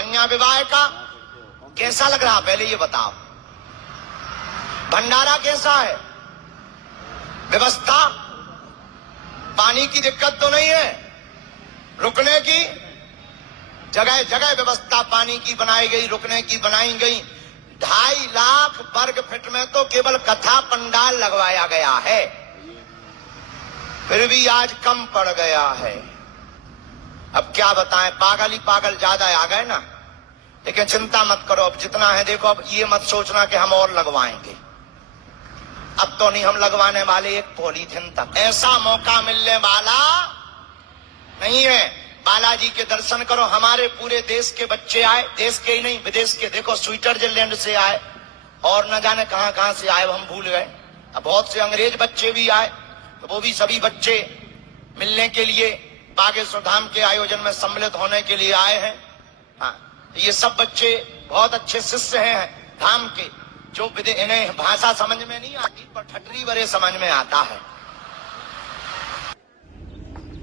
कन्या विवाह का कैसा लग रहा, पहले ये बताओ। भंडारा कैसा है, व्यवस्था, पानी की दिक्कत तो नहीं है, रुकने की जगह जगह व्यवस्था पानी की बनाई गई, रुकने की बनाई गई। 2.5 लाख वर्ग फीट में तो केवल कथा पंडाल लगवाया गया है, फिर भी आज कम पड़ गया है। अब क्या बताएं, पागल ही पागल ज्यादा आ गए ना। लेकिन चिंता मत करो, अब जितना है देखो, अब ये मत सोचना कि हम और लगवाएंगे। अब तो नहीं हम लगवाने वाले एक पॉलीथिन तक, ऐसा मौका मिलने वाला नहीं है। बालाजी के दर्शन करो, हमारे पूरे देश के बच्चे आए, देश के ही नहीं विदेश के, देखो स्विट्जरलैंड से आए और न जाने कहां कहां से आए, हम भूल गए। अब बहुत से अंग्रेज बच्चे भी आए, तो वो भी सभी बच्चे मिलने के लिए बागेश्वर धाम के आयोजन में सम्मिलित होने के लिए आए हैं। हाँ, ये सब बच्चे बहुत अच्छे शिष्य हैं धाम के, जो इन्हें भाषा समझ में नहीं आती पर ठटरी बड़े समझ में आता है।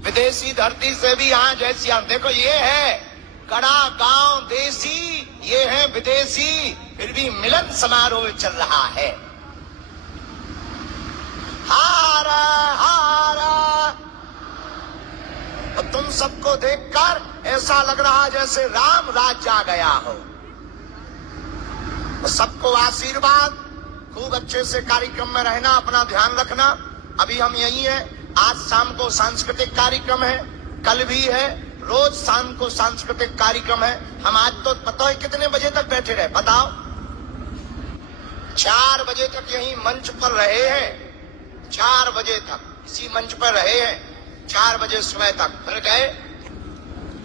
विदेशी धरती से भी यहाँ जैसी, देखो ये है कड़ा गांव देसी, ये है विदेशी, फिर भी मिलन समारोह चल रहा है। हारा हारा, तो तुम सबको देखकर ऐसा लग रहा जैसे राम राज्य आ गया हो। तो सबको आशीर्वाद, खूब अच्छे से कार्यक्रम में रहना, अपना ध्यान रखना। अभी हम यही हैं, आज शाम को सांस्कृतिक कार्यक्रम है, कल भी है, रोज शाम को सांस्कृतिक कार्यक्रम है। हम आज तो पता है कितने बजे तक बैठे रहे, बताओ? 4 बजे तक यही मंच पर रहे हैं, 4 बजे तक इसी मंच पर रहे हैं, 4 बजे सुबह तक। फिर गए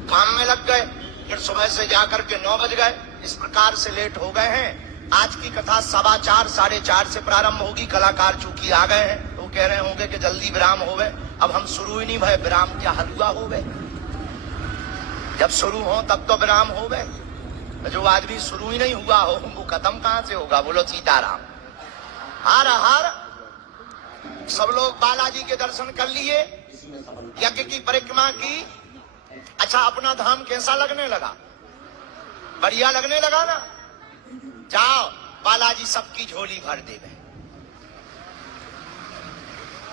काम में लग गए, फिर सुबह से जाकर के 9 बज गए। इस प्रकार से लेट हो गए हैं। आज की कथा 4:15 4:30 से प्रारंभ होगी। कलाकार चूंकि आ गए हैं तो कह रहे होंगे कि जल्दी विराम हो गए। अब हम शुरू ही नहीं भय, विराम क्या हलवा हो गए? जब शुरू हो तब तो विराम हो गए। जो आदमी शुरू ही नहीं हुआ हो वो खत्म कहां से होगा? बोलो सीताराम। हर हर। सब लोग बालाजी के दर्शन कर लिए, यज्ञ की परिक्रमा की। अच्छा, अपना धाम कैसा लगने लगा? बढ़िया लगने लगा ना? जाओ, बालाजी सबकी झोली भर देवे।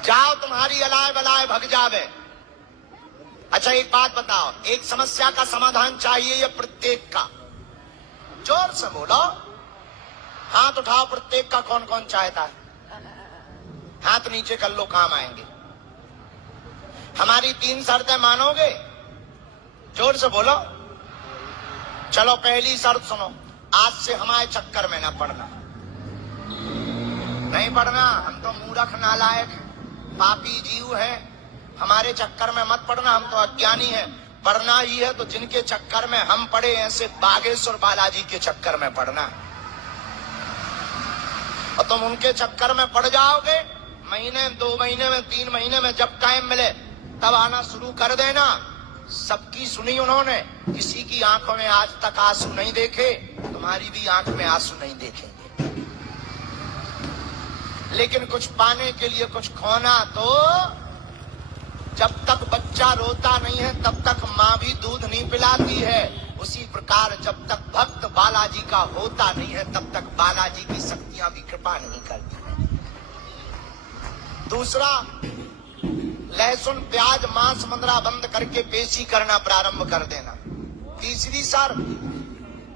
जाओ, तुम्हारी अलाय बलाय भग जावे। अच्छा, एक बात बताओ, एक समस्या का समाधान चाहिए या प्रत्येक का? जोर से बोलो, हाथ उठाओ। प्रत्येक का कौन कौन चाहता है? हाथ नीचे कर लो, काम आएंगे। हमारी 3 शर्तें मानोगे? जोर से बोलो। चलो, पहली शर्त सुनो, आज से हमारे चक्कर में न पड़ना। नहीं पड़ना, हम तो मूर्ख नालायक पापी जीव हैं, हमारे चक्कर में मत पड़ना, हम तो अज्ञानी हैं। पढ़ना ही है तो जिनके चक्कर में हम पड़े, ऐसे बागेश्वर बालाजी के चक्कर में पड़ना। और तुम उनके चक्कर में पड़ जाओगे, महीने 2 महीने में 3 महीने में जब टाइम मिले तब आना शुरू कर देना। सबकी सुनी उन्होंने, किसी की आंखों में आज तक आंसू नहीं देखे, तुम्हारी भी आंख में आंसू नहीं देखेंगे। लेकिन कुछ पाने के लिए कुछ खोना, तो जब तक बच्चा रोता नहीं है तब तक माँ भी दूध नहीं पिलाती है। उसी प्रकार जब तक भक्त बालाजी का होता नहीं है तब तक बालाजी की शक्तियां भी कृपा नहीं करती है। दूसरा, लहसुन प्याज मांस मंदरा बंद करके पेशी करना प्रारंभ कर देना। तीसरी सर,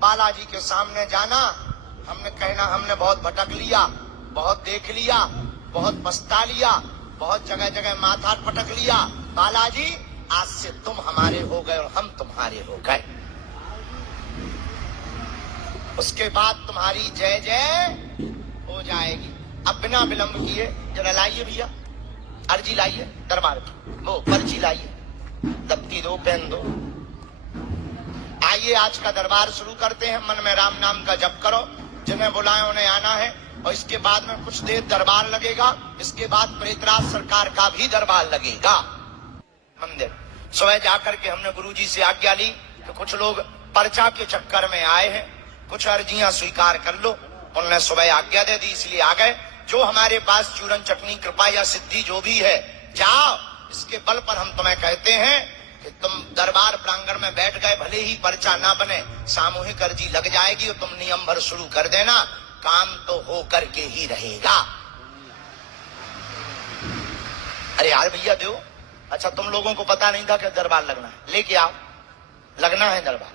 बालाजी के सामने जाना। हमने कहना, हमने बहुत भटक लिया, बहुत देख लिया, बहुत पछता लिया, बहुत जगह जगह माथा पटक लिया। बालाजी, आज से तुम हमारे हो गए और हम तुम्हारे हो गए। उसके बाद तुम्हारी जय जय हो जाएगी। अब बिना विलंब किए जरा लाइए भैया, अर्जी लाइए, दरबार की वो पर्ची लाइए, दफ्ती दो, पेन दो। आइए, आज का दरबार शुरू करते हैं। मन में राम नाम का जप करो, जिन्हें बुलाए उन्हें आना है। और इसके बाद में कुछ देर दरबार लगेगा, इसके बाद प्रेतराज सरकार का भी दरबार लगेगा मंदिर। सुबह जाकर के हमने गुरुजी से आज्ञा ली कि कुछ लोग पर्चा के चक्कर में आए हैं, कुछ अर्जियां स्वीकार कर लो। उन्होंने सुबह आज्ञा दे दी, इसलिए आ गए। जो हमारे पास चूरन चटनी कृपा या सिद्धि जो भी है, जाओ। इसके बल पर हम तुम्हें कहते हैं कि तुम दरबार प्रांगण में बैठ गए, भले ही पर्चा ना बने, सामूहिक अर्जी लग जाएगी और तुम नियम भर शुरू कर देना, काम तो हो करके ही रहेगा। अरे यार भैया दो, अच्छा तुम लोगों को पता नहीं था कि दरबार लगना है, लेके आओ, लगना है दरबार।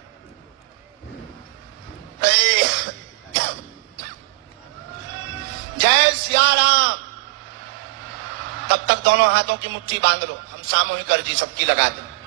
जय सिया राम। तब तक दोनों हाथों की मुट्ठी बांध लो, हम सामूहिक अर्जी सबकी लगा दें।